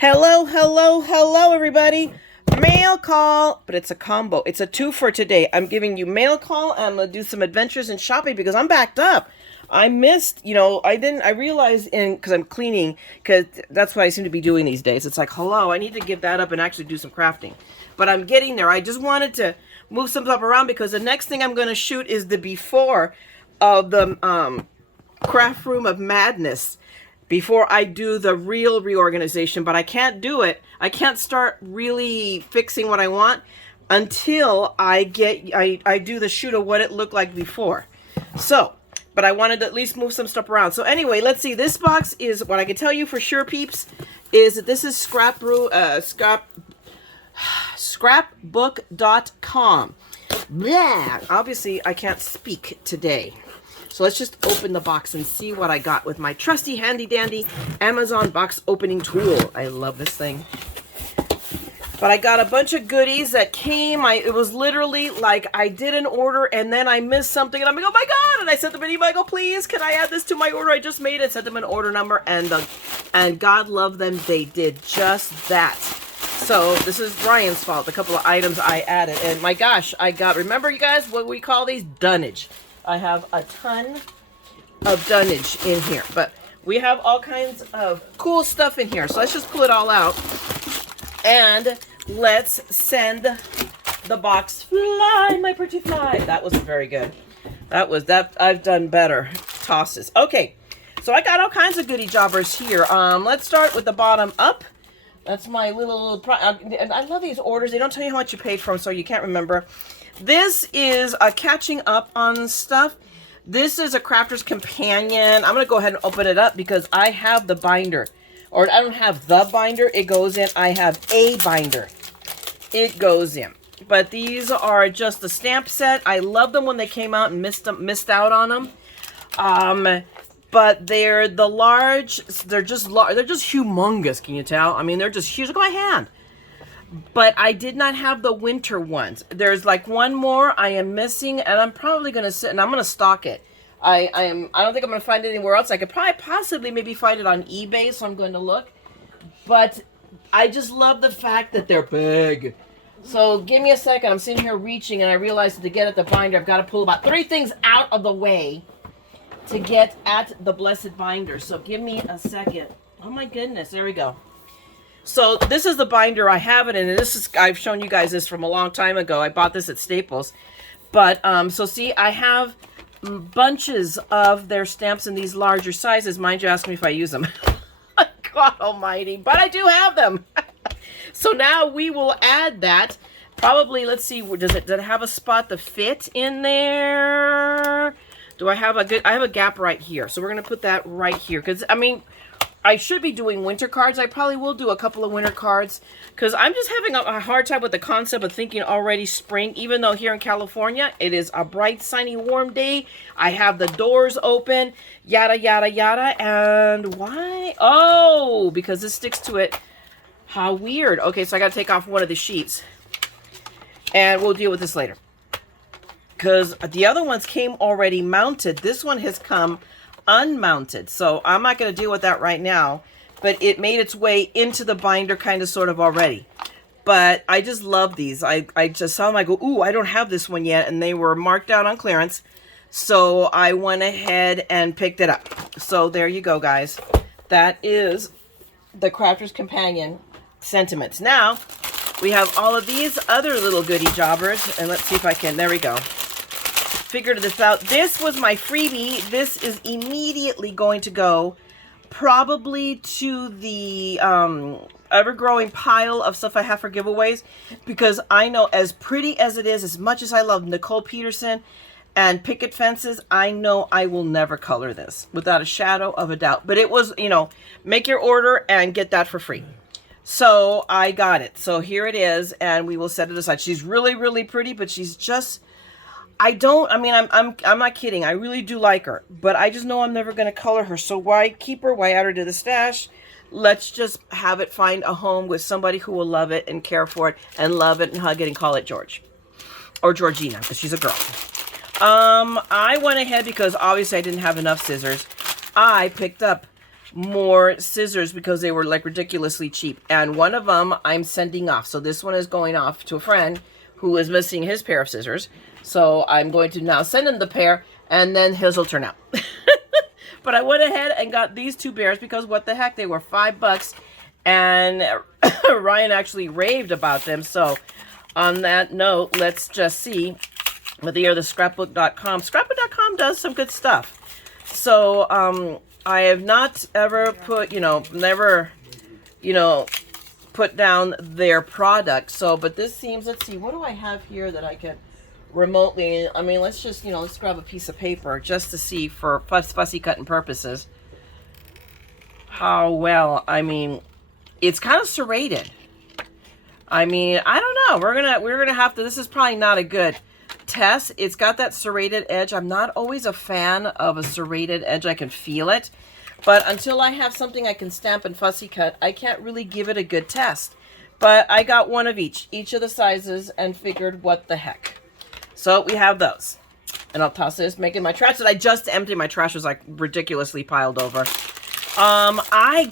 Hello, hello, hello, everybody. Mail call, but it's a combo. It's a two for today. I'm giving you mail call, and I'm going to do some adventures and shopping because I'm backed up. I missed, I realized because I'm cleaning, because that's what I seem to be doing these days. It's like, hello, I need to give that up and actually do some crafting. But I'm getting there. I just wanted to move some stuff around because the next thing I'm going to shoot is the before of the craft room of madness before I do the real reorganization, but I can't do it. I can't start really fixing what I want until I do the shoot of what it looked like before. So, but I wanted to at least move some stuff around. So anyway, let's see. This box is, what I can tell you for sure, peeps, is that this is scrapbook.com. Blah. Obviously, I can't speak today. So let's just open the box and see what I got with my trusty handy dandy Amazon box opening tool. I love this thing. But I got a bunch of goodies that came. It was literally like I did an order and then I missed something and I'm like, oh my God. And I sent them an email, I go, please, can I add this to my order I just made? It sent them an order number and God love them, they did just that. So this is Brian's fault, a couple of items I added. And my gosh, remember you guys, what we call these? Dunnage. I have a ton of dunnage in here, but we have all kinds of cool stuff in here. So let's just pull it all out and let's send the box fly, my pretty fly. That was very good. That I've done better tosses. Okay, so I got all kinds of goodie jobbers here. Let's start with the bottom up. That's my little, I love these orders. They don't tell you how much you paid for them, so you can't remember. This is a catching up on stuff. This is a Crafter's Companion. I'm going to go ahead and open it up because I have the binder. Or I don't have the binder. It goes in. I have a binder. It goes in. But these are just the stamp set. I love them when they came out and missed out on them. But they're the large. They're just humongous. Can you tell? I mean, they're just huge. Look at my hand. But I did not have the winter ones. There's like one more I am missing, and I'm probably going to sit and I'm going to stock it. I don't think I'm going to find it anywhere else. I could probably possibly maybe find it on eBay, so I'm going to look. But I just love the fact that they're big. So give me a second. I'm sitting here reaching, and I realized that to get at the binder, I've got to pull about 3 things out of the way to get at the blessed binder. So give me a second. Oh my goodness. There we go. So this is the binder I have it in, and I've shown you guys this from a long time ago. I bought this at Staples. But, so see, I have bunches of their stamps in these larger sizes. Mind you, ask me if I use them. God almighty. But I do have them. So now we will add that. Probably, let's see, does it have a spot to fit in there? I have a gap right here. So we're going to put that right here. Because, I mean, I should be doing winter cards. I probably will do a couple of winter cards because I'm just having a hard time with the concept of thinking already spring, even though here in California, it is a bright, sunny, warm day. I have the doors open, yada, yada, yada. And why? Oh, because this sticks to it. How weird. Okay, so I got to take off one of the sheets and we'll deal with this later because the other ones came already mounted. This one has come unmounted, so I'm not going to deal with that right now, but it made its way into the binder kind of sort of already. But I just love these. I just saw them, I go, ooh, I don't have this one yet, and they were marked down on clearance, so I went ahead and picked it up. So there you go, guys. That is the Crafter's Companion Sentiments. Now we have all of these other little goodie jobbers, and let's see if I can, there we go, figured this out. This was my freebie. This is immediately going to go probably to the ever-growing pile of stuff I have for giveaways, because I know, as pretty as it is, as much as I love Nicole Peterson and picket fences, I know I will never color this without a shadow of a doubt. But it was, make your order and get that for free. So I got it. So here it is, and we will set it aside. She's really, really pretty, but she's just, I'm not kidding. I really do like her, but I just know I'm never going to color her. So why keep her? Why add her to the stash? Let's just have it find a home with somebody who will love it and care for it and love it and hug it and call it George or Georgina, because she's a girl. I went ahead because obviously I didn't have enough scissors. I picked up more scissors because they were like ridiculously cheap. And one of them I'm sending off. So this one is going off to a friend who is missing his pair of scissors. So I'm going to now send him the pair, and then his will turn out. But I went ahead and got these two bears because what the heck, they were $5. And Ryan actually raved about them. So on that note, let's just see what they are. The scrapbook.com. Scrapbook.com does some good stuff. So I have not ever put, never, put down their product. So, but this seems, let's see, what do I have here that I can remotely, I mean, let's just, let's grab a piece of paper just to see for fussy cutting purposes how well, I mean, it's kind of serrated. I mean, I don't know. We're gonna have to, this is probably not a good test. It's got that serrated edge. I'm not always a fan of a serrated edge. I can feel it. But until I have something I can stamp and fussy cut, I can't really give it a good test. But I got one of each of the sizes, and figured what the heck. So we have those. And I'll toss this, making my trash that I just emptied. My trash was like ridiculously piled over. I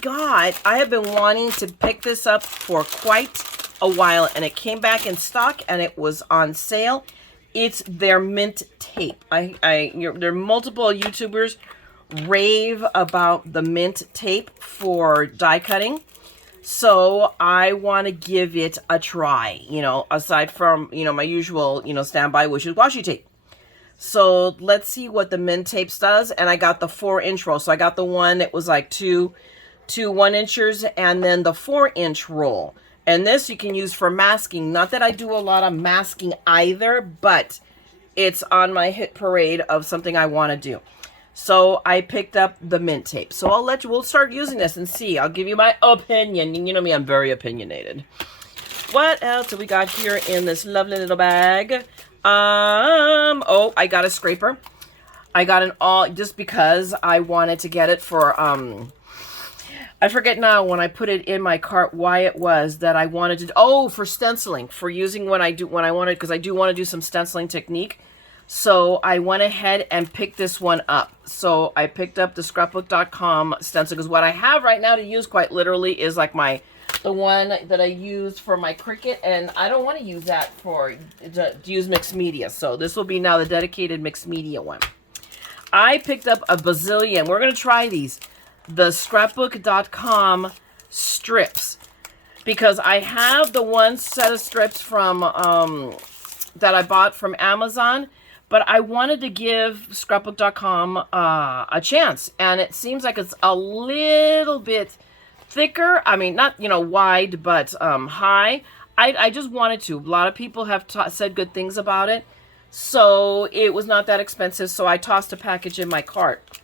have been wanting to pick this up for quite a while, and it came back in stock and it was on sale. It's their mint tape. There are multiple YouTubers rave about the mint tape for die cutting. So I want to give it a try, aside from, my usual, standby, which is washi tape. So let's see what the mint tape does. And I got the 4-inch roll. So I got the one that was like two 1-inchers, and then the 4-inch roll. And this you can use for masking. Not that I do a lot of masking either, but it's on my hit parade of something I want to do. So I picked up the mint tape. So we'll start using this and see. I'll give you my opinion. You know me, I'm very opinionated. What else have we got here in this lovely little bag? Oh, I got a scraper. I got an all, just because I wanted to get it for, I forget now when I put it in my cart why it was that I wanted to, for stenciling, for using because I do want to do some stenciling technique. So I went ahead and picked this one up. So I picked up the scrapbook.com stencil, because what I have right now to use quite literally is like the one that I used for my Cricut, and I don't want to use that to use mixed media. So this will be now the dedicated mixed media one. I picked up a bazillion. We're going to try these. The scrapbook.com strips, because I have the one set of strips from that I bought from Amazon, but I wanted to give scrapbook.com a chance, and it seems like it's a little bit thicker. I mean, not wide, but high. I just wanted to. A lot of people have said good things about it, so it was not that expensive. So I tossed a package in my cart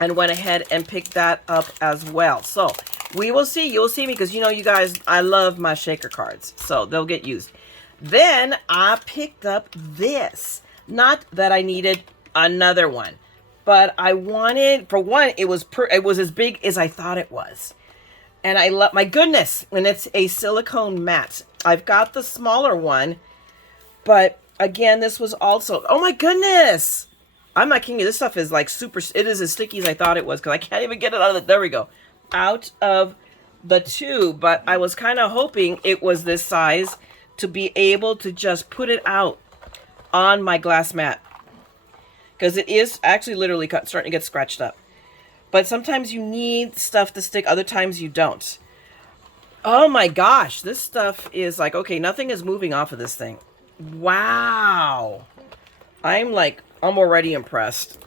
and went ahead and picked that up as well. So we will see. You'll see me, because you guys, I love my shaker cards, so they'll get used. Then I picked up this. Not that I needed another one, but I wanted, for one, it was as big as I thought it was. And I love, my goodness, and it's a silicone mat. I've got the smaller one, but again, this was also, oh my goodness. I'm not kidding you. This stuff is like super, it is as sticky as I thought it was, because I can't even get it out of there we go. Out of the tube, but I was kind of hoping it was this size to be able to just put it out on my glass mat, because it is actually literally starting to get scratched up. But sometimes you need stuff to stick, other times you don't. Oh my gosh, this stuff is like, okay, nothing is moving off of this thing. Wow. I'm already impressed,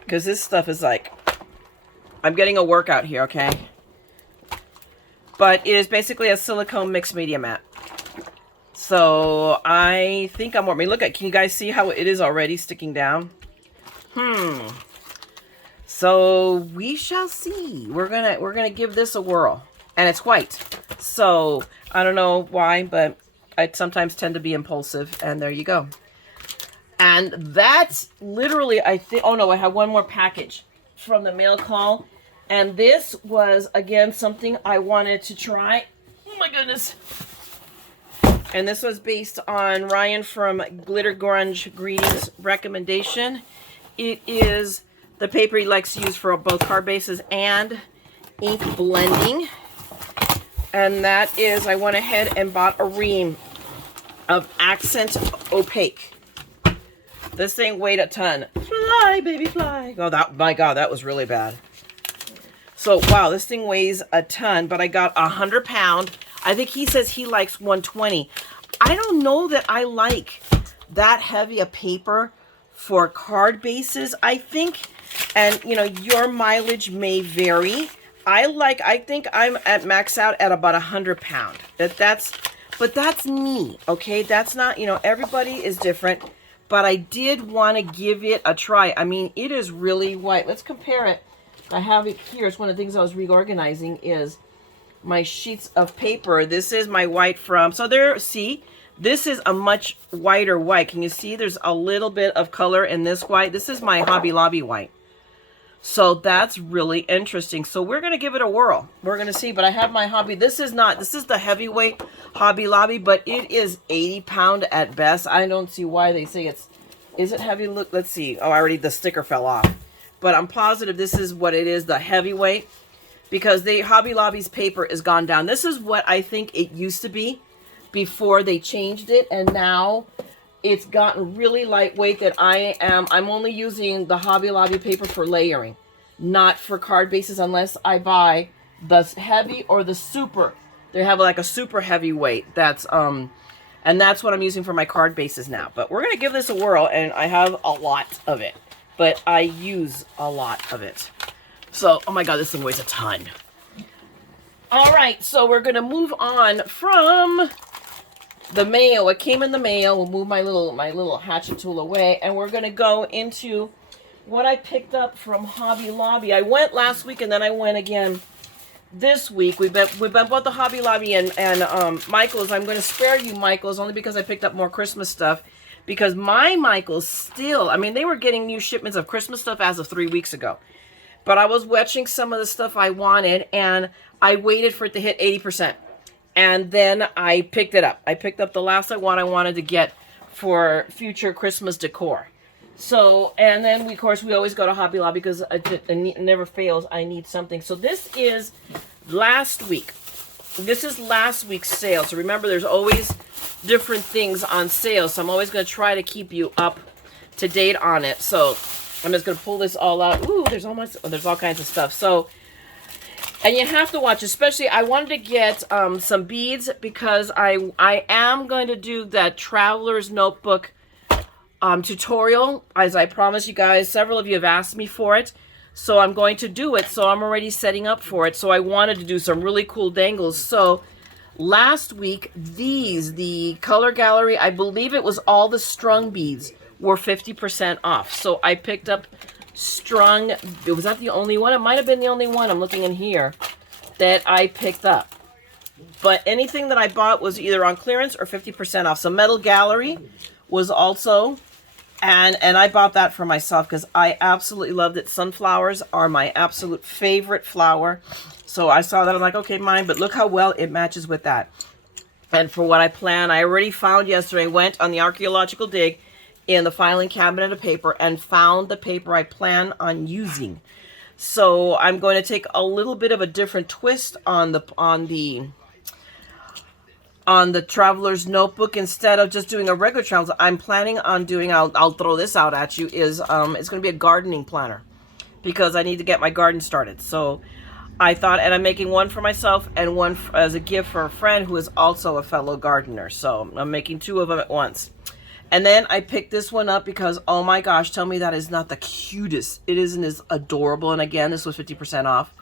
because this stuff is like, I'm getting a workout here, okay? But it is basically a silicone mixed media mat. So I think I'm warm. I mean, can you guys see how it is already sticking down? So we shall see. We're gonna give this a whirl, and it's white. So I don't know why, but I sometimes tend to be impulsive, and there you go. And that's literally, I think. Oh no, I have one more package from the mail call, and this was again something I wanted to try. Oh my goodness. And this was based on Ryan from Glitter Grunge Greetings recommendation. It is the paper he likes to use for both card bases and ink blending. And that is, I went ahead and bought a ream of Accent Opaque. This thing weighed a ton. Fly, baby, fly. Oh, my God, that was really bad. So, wow, this thing weighs a ton, but I got 100 pound. I think he says he likes 120. I don't know that I like that heavy a paper for card bases, I think. And, you know, your mileage may vary. I think I'm at max out at about 100 pound. But that's me, okay? That's not, you know, everybody is different. But I did want to give it a try. I mean, it is really white. Let's compare it. I have it here. It's one of the things I was reorganizing is my sheets of paper. This is my white from, so there, see, this is a much whiter white. Can you see there's a little bit of color in this white? This is my Hobby Lobby white. So that's really interesting. So we're going to give it a whirl. We're going to see, but I have my Hobby. This is the heavyweight Hobby Lobby, but it is 80 pound at best. I don't see why they say is it heavy? Look, let's see. Oh, the sticker fell off. But I'm positive this is what it is, the heavyweight, because Hobby Lobby's paper is gone down. This is what I think it used to be before they changed it, and now it's gotten really lightweight that I'm only using the Hobby Lobby paper for layering, not for card bases unless I buy the heavy or the super. They have like a super heavyweight. That's and that's what I'm using for my card bases now. But we're gonna give this a whirl, and I have a lot of it, but I use a lot of it. So, oh my God, this thing weighs a ton. All right, so we're gonna move on from the mail. It came in the mail. We'll move my little hatchet tool away, and we're gonna go into what I picked up from Hobby Lobby. I went last week, and then I went again this week. We've been bought the Hobby Lobby and Michael's. I'm going to spare you Michael's only because I picked up more Christmas stuff, because my Michael's still, I mean, they were getting new shipments of Christmas stuff as of 3 weeks ago, but I was watching some of the stuff I wanted, and I waited for it to hit 80%. And then I picked it up. I picked up the last one I wanted to get for future Christmas decor. So, and then of course we always go to Hobby Lobby because it never fails. I need something. So this is last week. This is last week's sale. So remember, there's always different things on sale. So I'm always going to try to keep you up to date on it. So I'm just going to pull this all out. Ooh, there's all kinds of stuff. So, and you have to watch, especially I wanted to get some beads because I am going to do that Traveler's Notebook tutorial, as I promised you guys. Several of you have asked me for it, so I'm going to do it. So I'm already setting up for it. So I wanted to do some really cool dangles. So last week, the Color Gallery, I believe it was all the strung beads, were 50% off. So I picked up strung. Was that the only one? It might have been the only one. I'm looking in here that I picked up. But anything that I bought was either on clearance or 50% off. So Metal Gallery was also, and I bought that for myself because I absolutely loved it. Sunflowers are my absolute favorite flower. So I saw that, I'm like, okay, mine, but look how well it matches with that. And for what I plan, I already found yesterday, went on the archaeological dig in the filing cabinet of paper and found the paper I plan on using. So I'm going to take a little bit of a different twist on the Traveler's Notebook. Instead of just doing a regular travel, I'm planning on doing, I'll throw this out at you, is it's going to be a gardening planner because I need to get my garden started. So I thought, and I'm making one for myself and one as a gift for a friend who is also a fellow gardener. So I'm making two of them at once. And then I picked this one up because, oh my gosh, tell me that is not the cutest. It isn't as adorable. And again, this was 50% off.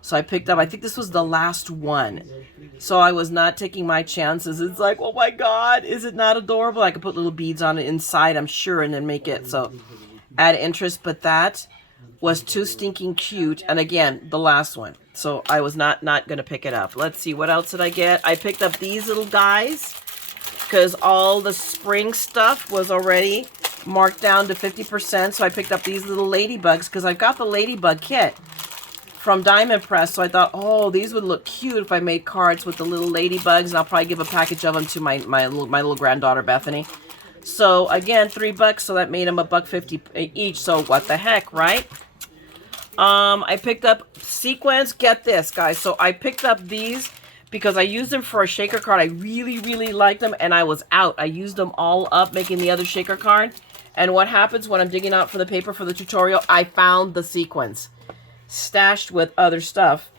So I picked up, I think this was the last one. So I was not taking my chances. It's like, oh my God, is it not adorable? I could put little beads on it inside, I'm sure, and then make it so add interest. But that was too stinking cute. And again, the last one. So I was not going to pick it up. Let's see, what else did I get? I picked up these little guys because all the spring stuff was already marked down to 50%. So I picked up these little Ladybugs because I've got the Ladybug kit from Diamond Press. So I thought, oh, these would look cute if I made cards with the little Ladybugs. And I'll probably give a package of them to my little granddaughter, Bethany. So again, $3. So that made them $1.50 each. So what the heck, right? I picked up Sequins, get this, guys. So I picked up these because I used them for a shaker card. I really, really liked them, and I was out. I used them all up making the other shaker card. And what happens when I'm digging out for the paper for the tutorial? I found the sequins stashed with other stuff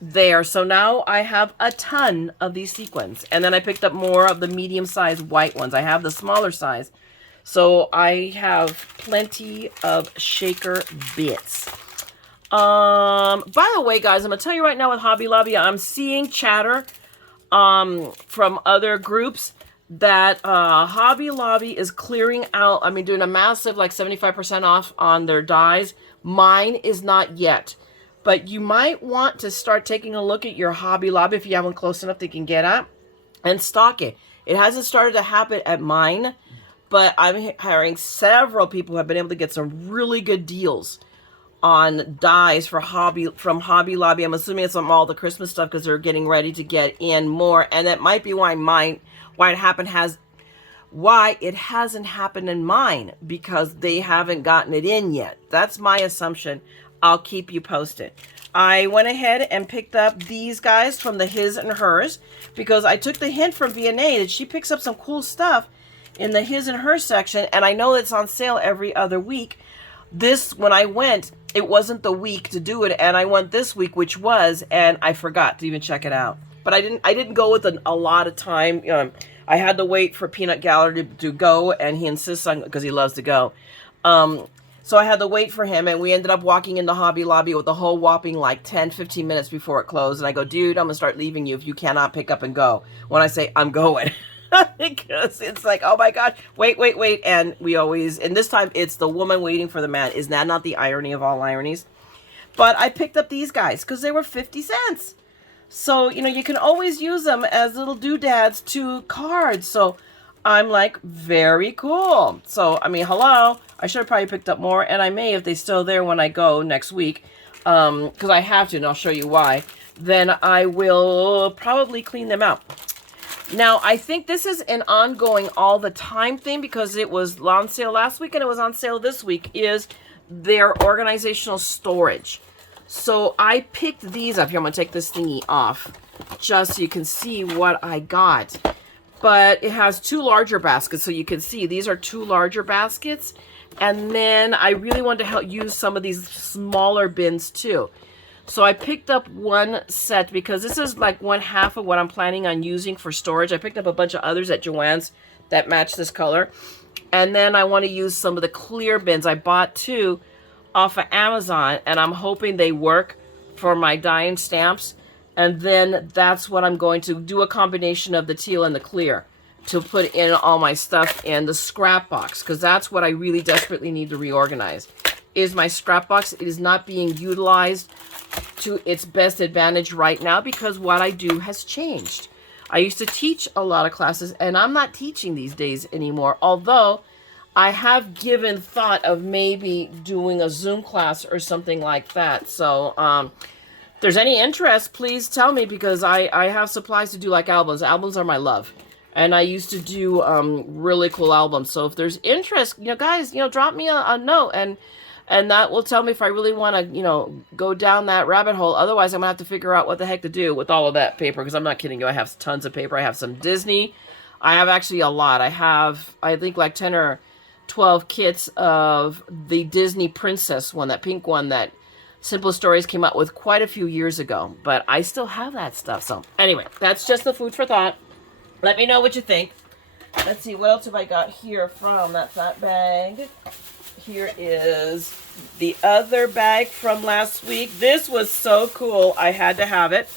there. So now I have a ton of these sequins. And then I picked up more of the medium-sized white ones. I have the smaller size. So I have plenty of shaker bits. By the way, guys, I'm going to tell you right now with Hobby Lobby, I'm seeing chatter from other groups that Hobby Lobby is clearing out, I mean, doing a massive, like, 75% off on their dyes. Mine is not yet. But you might want to start taking a look at your Hobby Lobby if you have one close enough they can get at and stock it. It hasn't started to happen at mine, but I'm hiring several people who have been able to get some really good deals on dyes from Hobby Lobby. I'm assuming it's on all the Christmas stuff because they're getting ready to get in more, and that might be why it hasn't happened in mine, because they haven't gotten it in yet. That's my assumption. I'll keep you posted. I went ahead and picked up these guys from the His and Hers because I took the hint from V&A that she picks up some cool stuff in the His and Hers section, and I know it's on sale every other week. This, when I went, it wasn't the week to do it, and I went this week, which was, and I forgot to even check it out. But I didn't go with a lot of time. I had to wait for Peanut Gallery to go, and he insists on, because he loves to go. So I had to wait for him, and we ended up walking into Hobby Lobby with the whole whopping like 10-15 minutes before it closed. And I go, dude, I'm going to start leaving you if you cannot pick up and go. When I say I'm going. Because it's like, oh my gosh, wait. And we always, and this time it's the woman waiting for the man. Is that not the irony of all ironies? But I picked up these guys because they were 50 cents. So, you can always use them as little doodads to cards. So I'm like, very cool. So, I mean, hello. I should have probably picked up more, and I may if they're still there when I go next week, because I have to, and I'll show you why. Then I will probably clean them out. Now, I think this is an ongoing all the time thing because it was on sale last week and it was on sale this week, is their organizational storage. So I picked these up. Here, I'm going to take this thingy off just so you can see what I got. But it has two larger baskets, so you can see these are two larger baskets. And then I really wanted to use some of these smaller bins too. So I picked up one set because this is like 1/2 of what I'm planning on using for storage. I picked up a bunch of others at Joann's that match this color. And then I want to use some of the clear bins. I bought 2 off of Amazon, and I'm hoping they work for my die and stamps. And then that's what I'm going to do, a combination of the teal and the clear to put in all my stuff in the scrap box, because that's what I really desperately need to reorganize, is my scrap box. It is not being utilized to its best advantage right now because what I do has changed. I used to teach a lot of classes, and I'm not teaching these days anymore, although I have given thought of maybe doing a Zoom class or something like that. So, if there's any interest, please tell me, because I have supplies to do like albums. Albums are my love. And I used to do really cool albums. So if there's interest, guys, drop me a note. And that will tell me if I really want to, go down that rabbit hole. Otherwise, I'm going to have to figure out what the heck to do with all of that paper. Because I'm not kidding you. I have tons of paper. I have some Disney. I have actually a lot. I have, I think, like 10 or 12 kits of the Disney Princess one, that pink one that Simple Stories came out with quite a few years ago. But I still have that stuff. So anyway, that's just the food for thought. Let me know what you think. Let's see, what else have I got here from that fat bag? Here is the other bag from last week. This was so cool. I had to have it.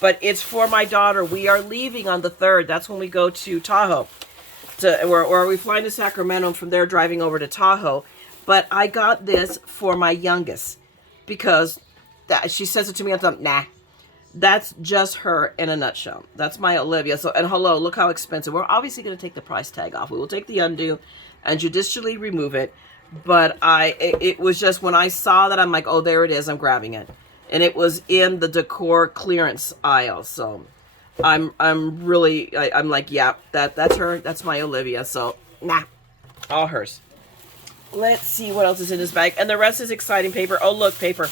But it's for my daughter. We are leaving on the 3rd. That's when we go to Tahoe. Or we fly to Sacramento, and from there driving over to Tahoe. But I got this for my youngest. Because she says it to me, I'm nah. That's just her in a nutshell. That's my Olivia. So, and hello, look how expensive. We're obviously going to take the price tag off. We will take the undo and judicially remove it. But it was just when I saw that, I'm like, oh, there it is. I'm grabbing it. And it was in the decor clearance aisle. So I'm like, yeah, that's her. That's my Olivia. So nah, all hers. Let's see what else is in this bag. And the rest is exciting paper. Oh, look, paper.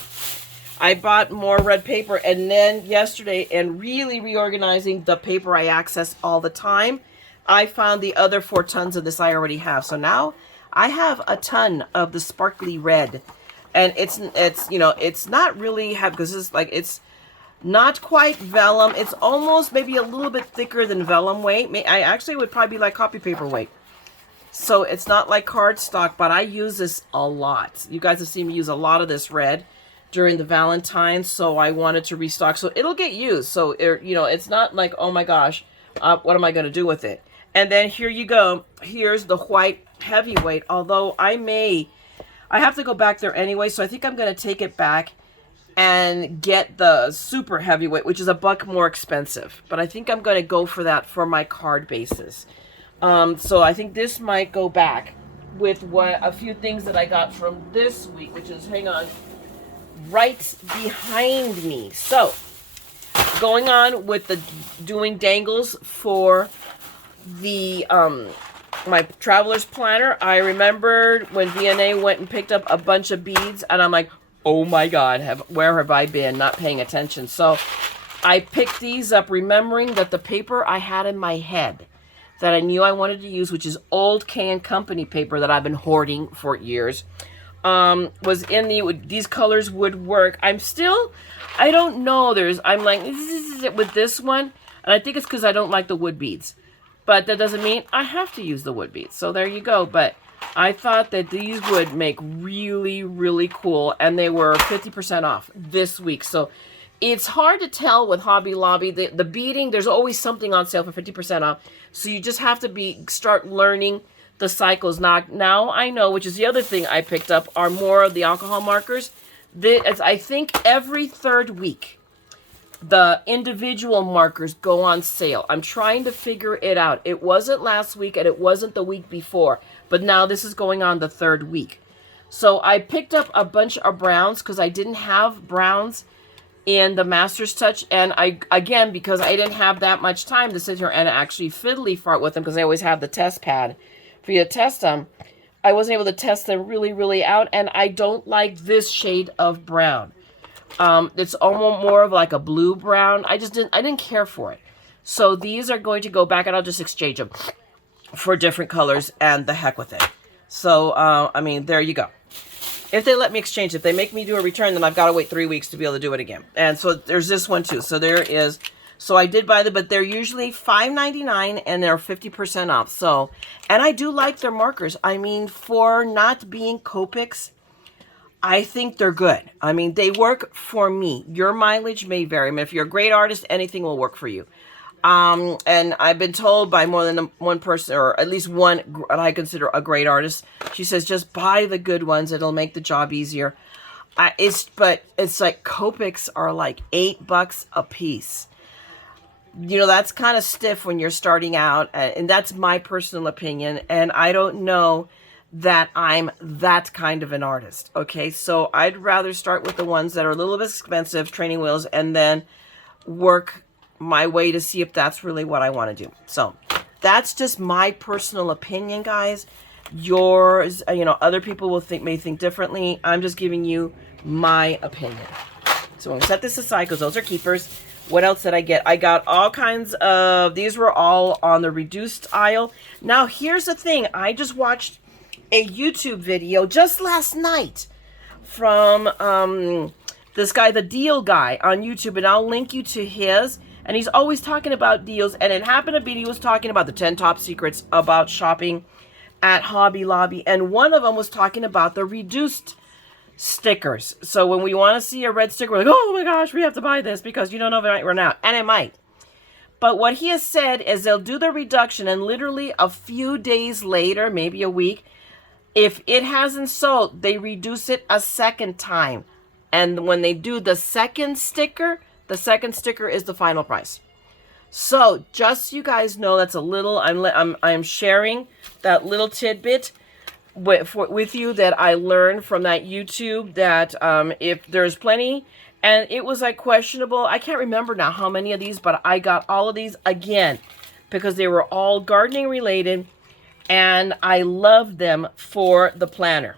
I bought more red paper, and then yesterday, and really reorganizing the paper I access all the time, I found the other 4 tons of this I already have. So now I have a ton of the sparkly red, and it's you know, it's not really have, because it's like, it's not quite vellum. It's almost maybe a little bit thicker than vellum weight. I actually would probably be like copy paper weight. So it's not like cardstock, but I use this a lot. You guys have seen me use a lot of this red during the Valentine's, so I wanted to restock. So it'll get used. So, you know, it's not like, oh my gosh, what am I going to do with it? And then here you go. Here's the white heavyweight, although I have to go back there anyway, so I think I'm going to take it back and get the super heavyweight, which is $1 more expensive. But I think I'm going to go for that for my card bases. So I think this might go back with a few things that I got from this week, which is, hang on, right behind me. So going on with the doing dangles for the my traveler's planner. I remembered when VNA went and picked up a bunch of beads, and I'm like, oh my God, where have I been not paying attention? So I picked these up, remembering that the paper I had in my head that I knew I wanted to use, which is old K & Company paper that I've been hoarding for years, was in these colors would work. I don't know, I'm like, with this one, and I think it's because I don't like the wood beads. But that doesn't mean I have to use the wood beads. So there you go. But I thought that these would make really, really cool. And they were 50% off this week. So it's hard to tell with Hobby Lobby. The beading, there's always something on sale for 50% off. So you just have to start learning the cycles. Now I know, which is the other thing I picked up, are more of the alcohol markers. I think every 3rd week, the individual markers go on sale. I'm trying to figure it out. It wasn't last week, and it wasn't the week before, but now this is going on the 3rd week. So I picked up a bunch of browns because I didn't have browns in the Master's Touch, and again, because I didn't have that much time to sit here and actually fiddly fart with them, because I always have the test pad for you to test them, I wasn't able to test them really, really out, and I don't like this shade of brown. It's almost more of like a blue brown. I didn't care for it. So these are going to go back, and I'll just exchange them for different colors, and the heck with it. So, I mean, there you go. If they let me exchange, if they make me do a return, then I've got to wait 3 weeks to be able to do it again. And so there's this one too. So there is, so I did buy them, but they're usually $5.99 and they're 50% off. So, and I do like their markers. I mean, for not being Copics, I think they're good. I mean, they work for me. Your mileage may vary. I mean, if you're a great artist, anything will work for you. And I've been told by more than one person, or at least one I consider a great artist, she says, just buy the good ones. It'll make the job easier. But it's like Copics are like $8 a piece. You know, that's kind of stiff when you're starting out. And that's my personal opinion. And I don't know that I'm that kind of an artist. Okay, so I'd rather start with the ones that are a little bit expensive, training wheels, and then work my way to see if that's really what I want to do. So that's just my personal opinion, guys. Yours, you know, other people may think differently. I'm just giving you my opinion. So I'm going to set this aside because those are keepers. What else did I get? I got all kinds of, these were all on the reduced aisle. Now here's the thing. I just watched a YouTube video just last night from this guy, the Deal Guy on YouTube, and I'll link you to his. And he's always talking about deals, and it happened to be he was talking about the 10 top secrets about shopping at Hobby Lobby, and one of them was talking about the reduced stickers. So when we want to see a red sticker, we're like, oh my gosh, we have to buy this because you don't know if it might run out, and it might. But what he has said is they'll do the reduction, and literally a few days later, maybe a week, if it hasn't sold, they reduce it a second time. And when they do the second sticker is the final price. So just so you guys know, that's a little, I'm sharing that little tidbit with you that I learned from that YouTube, that if there's plenty, and it was like questionable, I can't remember now how many of these, but I got all of these again because they were all gardening related, and I love them for the planner.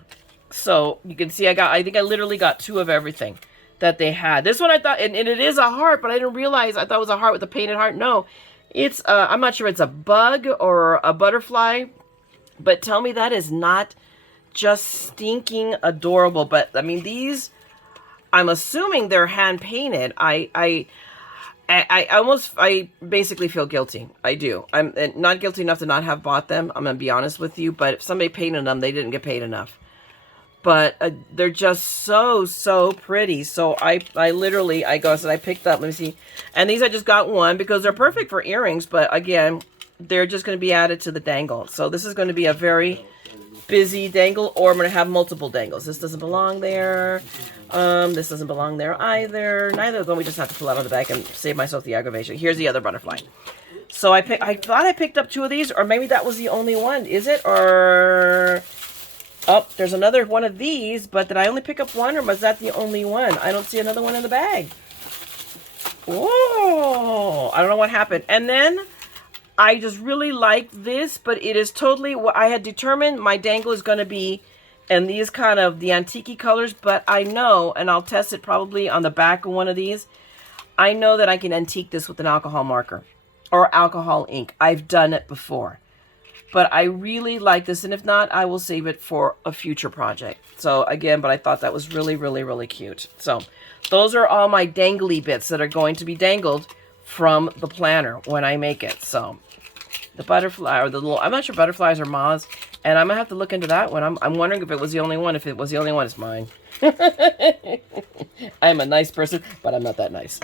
So you can see I think I literally got 2 of everything. that they had. This one I thought, and it is a heart, but I didn't realize, I thought it was a heart with a painted heart. No, it's, I'm not sure if it's a bug or a butterfly, but tell me that is not just stinking adorable. But I mean, these, I'm assuming they're hand painted. I basically feel guilty. I do. I'm not guilty enough to not have bought them. I'm going to be honest with you, but if somebody painted them, they didn't get paid enough. But they're just so pretty. So I picked up, let me see. And these I just got one because they're perfect for earrings. But again, they're just going to be added to the dangle. So this is going to be a very busy dangle, or I'm going to have multiple dangles. This doesn't belong there. This doesn't belong there either. Neither of them. We just have to pull out of the bag and save myself the aggravation. Here's the other butterfly. So I thought I picked up 2 of these, or maybe that was the only one. Is it? Or... oh, there's another one of these, but did I only pick up one, or was that the only one? I don't see another one in the bag. Whoa! I don't know what happened. And then I just really like this, but it is totally what I had determined my dangle is going to be, and these kind of the antique colors, but I know, and I'll test it probably on the back of one of these, I know that I can antique this with an alcohol marker or alcohol ink. I've done it before. But I really like this, and if not, I will save it for a future project. So again, but I thought that was really cute. So those are all my dangly bits that are going to be dangled from the planner when I make it. So the butterfly, or the little, I'm not sure butterflies or moths, and I'm gonna have to look into that one. I'm wondering if it was the only one. If it was the only one, it's mine. I'm a nice person, but I'm not that nice.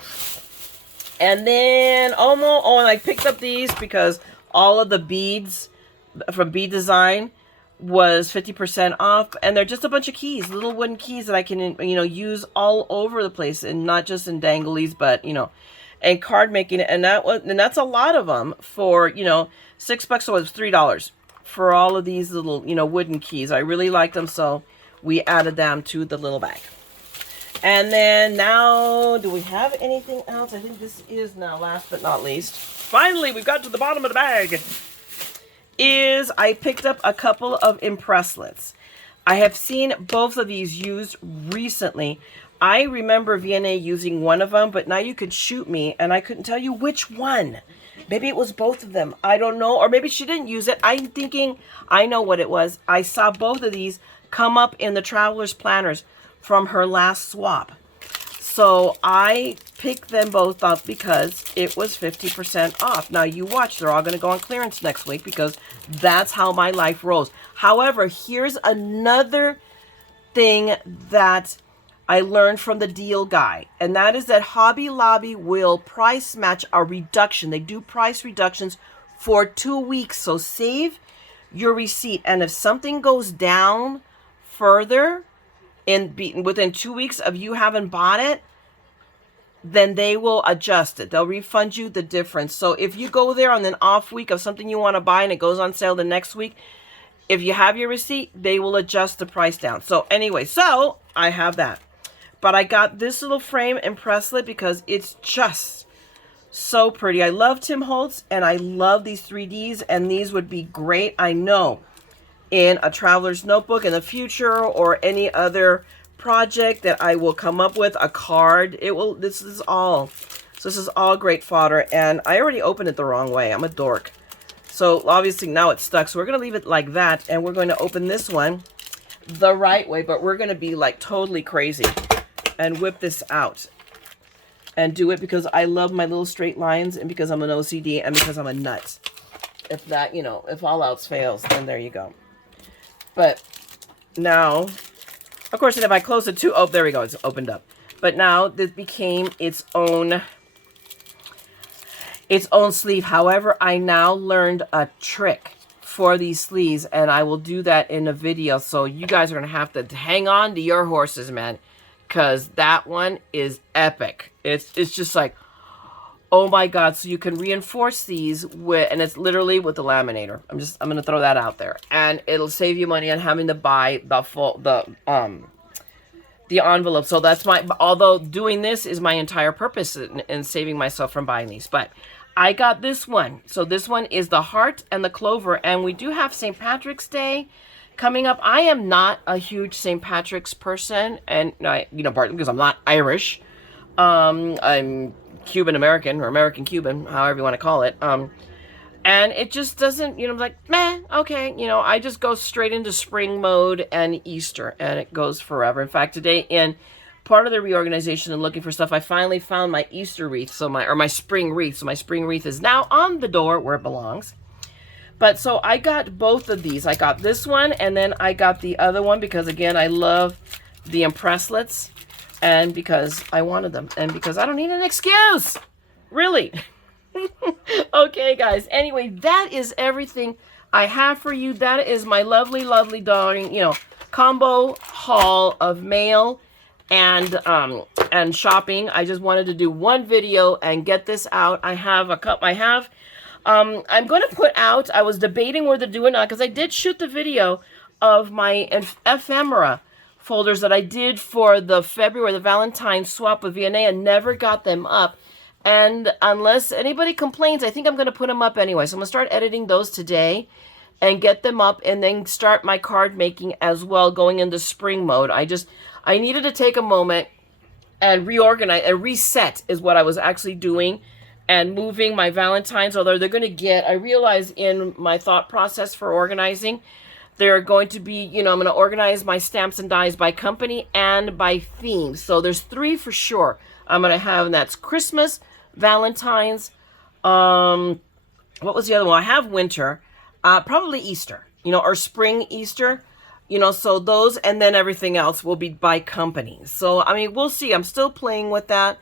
And then, and I picked up these because all of the beads from Bead Design was 50% off, and they're just a bunch of keys, little wooden keys that I can, use all over the place, and not just in danglies, but and card making. And that's a lot of them for $6, so it's $3 for all of these little wooden keys. I really like them, so we added them to the little bag. And then now, do we have anything else? I think this is now last but not least. Finally, we've got to the bottom of the bag. I picked up a couple of impresslets. I have seen both of these used recently. I remember VNA using one of them, but now you could shoot me, and I couldn't tell you which one. Maybe it was both of them. I don't know. Or maybe she didn't use it. I'm thinking I know what it was. I saw both of these come up in the Traveler's Planners from her last swap. So I picked them both up because it was 50% off. Now you watch, they're all going to go on clearance next week because that's how my life rolls. However, here's another thing that I learned from the deal guy, and that is that Hobby Lobby will price match a reduction. They do price reductions for 2 weeks, so save your receipt. And if something goes down further within 2 weeks of you having bought it, then they will adjust it. They'll refund you the difference. So if you go there on an off week of something you want to buy and it goes on sale the next week, if you have your receipt, they will adjust the price down. So anyway, so I have that. But I got this little frame impresslet because it's just so pretty. I love Tim Holtz, and I love these 3Ds, and these would be great, I know, in a traveler's notebook in the future, or any other project that I will come up with, a card. This is all great fodder. And I already opened it the wrong way. I'm a dork. So obviously now it's stuck. So we're going to leave it like that, and we're going to open this one the right way, but we're going to be like totally crazy and whip this out and do it because I love my little straight lines, and because I'm an OCD, and because I'm a nut. If that, if all else fails, then there you go. But now, of course, and if I close it too, oh, there we go, it's opened up. But now this became its own sleeve. However, I now learned a trick for these sleeves, and I will do that in a video. So you guys are going to have to hang on to your horses, man, because that one is epic. It's just like, oh my God. So you can reinforce these with, and it's literally with the laminator. I'm going to throw that out there, and it'll save you money on having to buy the envelope. So that's although doing this is my entire purpose in saving myself from buying these. But I got this one. So this one is the heart and the clover, and we do have St. Patrick's Day coming up. I am not a huge St. Patrick's person, and partly because I'm not Irish. I'm Cuban American, or American Cuban, however you want to call it. And it just doesn't, like, meh, okay, I just go straight into spring mode and Easter, and it goes forever. In fact, today, in part of the reorganization and looking for stuff, I finally found my Easter wreath, so my spring wreath. So my spring wreath is now on the door where it belongs. But so I got both of these. I got this one, and then I got the other one because, again, I love the impresslets, and because I wanted them, and because I don't need an excuse, really. Okay, guys. Anyway, that is everything I have for you. That is my lovely, lovely, darling, combo haul of mail and shopping. I just wanted to do one video and get this out. I have a cup. I'm going to put out, I was debating whether to do it or not, because I did shoot the video of my ephemera folders that I did for the February, the Valentine's swap with V&A, and never got them up. And unless anybody complains, I think I'm going to put them up anyway. So I'm going to start editing those today and get them up, and then start my card making as well, going into spring mode. I needed to take a moment and reorganize and reset is what I was actually doing, and moving my Valentines, although they're going to I realize in my thought process for organizing, they're going to be, I'm going to organize my stamps and dies by company and by theme. So there's 3 for sure I'm going to have, and that's Christmas, Valentine's, what was the other one? I have winter, probably Easter, or spring Easter, so those, and then everything else will be by company. So, I mean, we'll see. I'm still playing with that.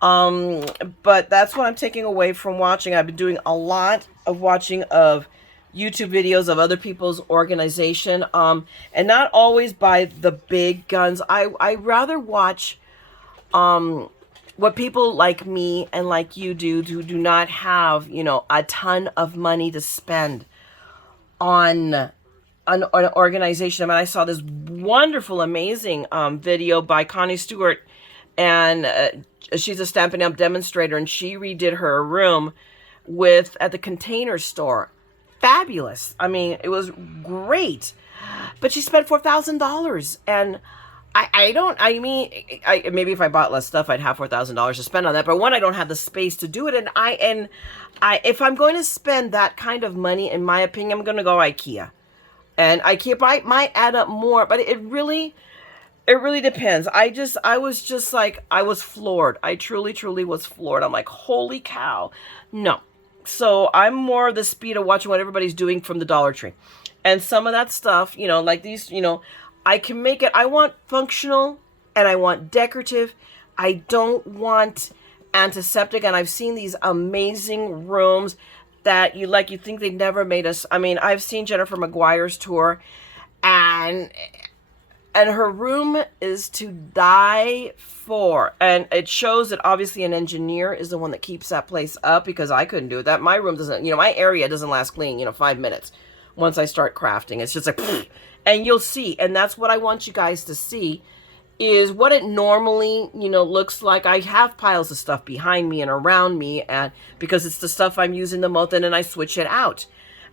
But that's what I'm taking away from watching. I've been doing a lot of watching of YouTube videos of other people's organization, and not always by the big guns. I rather watch, what people like me and like you do who do not have, a ton of money to spend on an organization. I mean, I saw this wonderful, amazing video by Connie Stewart, and she's a Stampin' Up! Demonstrator, and she redid her room at the Container Store. Fabulous. I mean, it was great. But she spent $4,000, and maybe if I bought less stuff, I'd have $4,000 to spend on that. But one, I don't have the space to do it. And if I'm going to spend that kind of money, in my opinion, I'm going to go IKEA. And IKEA might add up more, but it really depends. I was floored. I truly, truly was floored. I'm like, holy cow. No. So I'm more the speed of watching what everybody's doing from the Dollar Tree. And some of that stuff, like these, I can make it. I want functional and I want decorative. I don't want antiseptic. And I've seen these amazing rooms that you think they've never made us. I mean, I've seen Jennifer McGuire's tour, and her room is to die for. And it shows that obviously an engineer is the one that keeps that place up, because I couldn't do that. My room doesn't, my area doesn't last clean, 5 minutes once I start crafting. It's just like, and you'll see. And that's what I want you guys to see, is what it normally, looks like. I have piles of stuff behind me and around me, and because it's the stuff I'm using the most, and then I switch it out.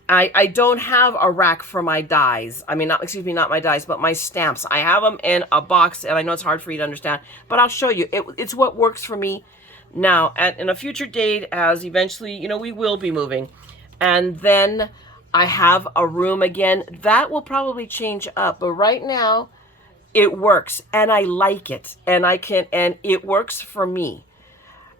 I don't have a rack for my dies. I mean, not my dies, but my stamps. I have them in a box, and I know it's hard for you to understand, but I'll show you. It's what works for me now. In a future date, as eventually, we will be moving, and then I have a room again. That will probably change up, but right now, it works, and I like it, and it works for me,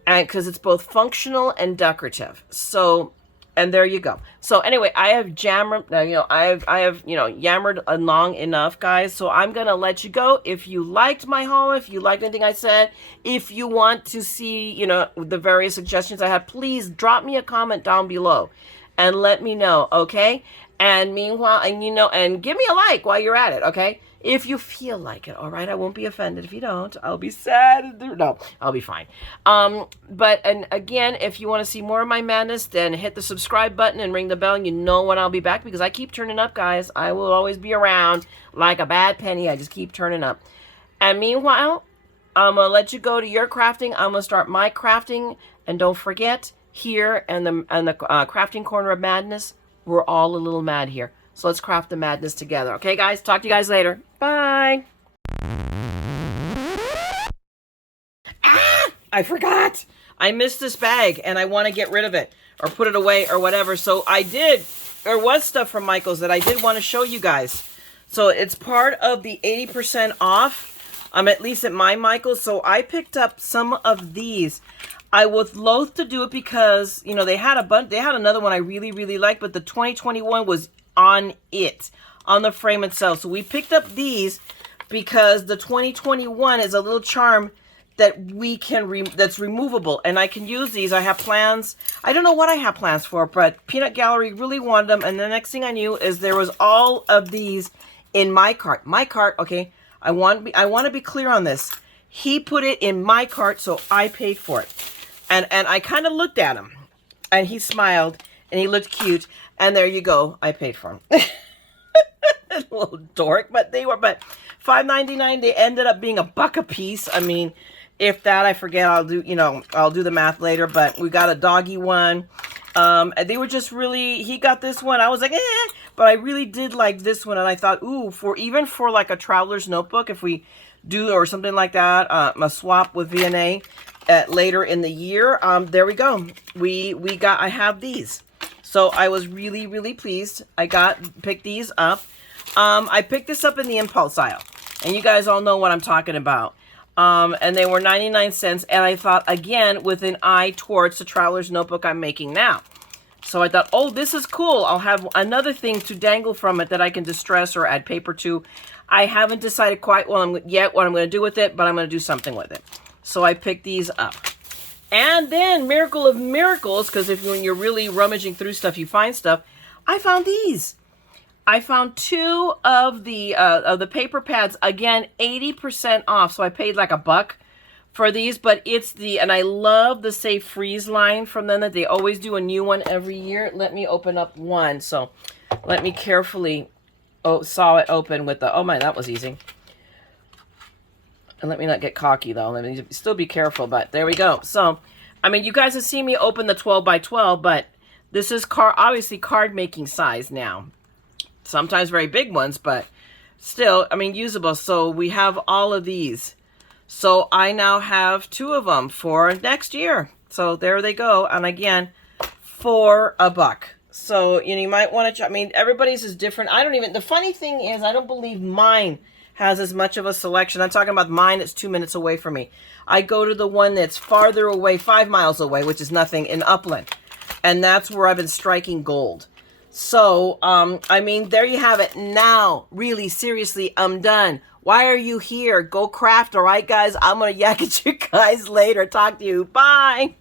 and because it's both functional and decorative. So, and there you go. So anyway, I have yammered long enough, guys. So I'm gonna let you go. If you liked my haul, if you liked anything I said, if you want to see, the various suggestions I have, please drop me a comment down below and let me know, okay? And meanwhile, and give me a like while you're at it, okay? If you feel like it, all right? I won't be offended if you don't. I'll be sad. No, I'll be fine. And again, if you want to see more of my madness, then hit the subscribe button and ring the bell, and you know when I'll be back, because I keep turning up, guys. I will always be around like a bad penny. I just keep turning up. And meanwhile, I'm going to let you go to your crafting. I'm going to start my crafting. And don't forget, here in the crafting corner of madness, we're all a little mad here. So let's craft the madness together. Okay, guys? Talk to you guys later. Bye. Ah! I forgot. I missed this bag, and I want to get rid of it or put it away or whatever. So I did. There was stuff from Michael's that I did want to show you guys. So it's part of the 80% off. At least at my Michael's. So I picked up some of these. I was loath to do it because, you know, they had a bunch. They had another one I really, really liked, but the 2021 was on it, on the frame itself. So we picked up these because the 2021 is a little charm that we can that's removable, and I can use these. I have plans. I don't know what I have plans for, but Peanut Gallery really wanted them, and the next thing I knew is there was all of these in my cart. My cart, okay. I want to be clear on this. He put it in my cart, so I paid for it. And I kind of looked at him, and he smiled, and he looked cute, and there you go. I paid for them. A little dork, but they were, but $5.99. They ended up being $1 a piece. I mean, if that, I forget. I'll do, you know, I'll do the math later. But we got a doggy one. And they were just really. He got this one. I was like, eh. But I really did like this one, and I thought, ooh, even for like a traveler's notebook, if we do or something like that, a swap with V&A later in the year. There we go. I have these. So I was really, really pleased. Picked these up. I picked this up in the impulse aisle, and you guys all know what I'm talking about. And they were 99 cents, and I thought, again, with an eye towards the traveler's notebook I'm making now. So I thought, oh, this is cool. I'll have another thing to dangle from it that I can distress or add paper to. I haven't decided quite yet what I'm going to do with it, but I'm going to do something with it. So I picked these up. And then, miracle of miracles, because when you're really rummaging through stuff, you find stuff. I found these. I found 2 of the paper pads. Again, 80% off. So I paid like $1 for these, but and I love the Safe Freeze line from them, that they always do a new one every year. Let me open up one. So let me carefully, saw it open with oh my, that was easy. And let me not get cocky though. Let me still be careful, but there we go. So, I mean, you guys have seen me open the 12 by 12, but this is obviously card making size now. Sometimes very big ones, but still, I mean, usable. So we have all of these. So I now have 2 of them for next year. So there they go. And again, for $1. So, you know, you might want to, I mean, everybody's is different. The funny thing is, I don't believe mine has as much of a selection. I'm talking about mine. It's 2 minutes away from me. I go to the one that's farther away, 5 miles away, which is nothing, in Upland. And that's where I've been striking gold. So, I mean, there you have it. Now, really, seriously, I'm done. Why are you here? Go craft, all right, guys? I'm going to yak at you guys later. Talk to you. Bye.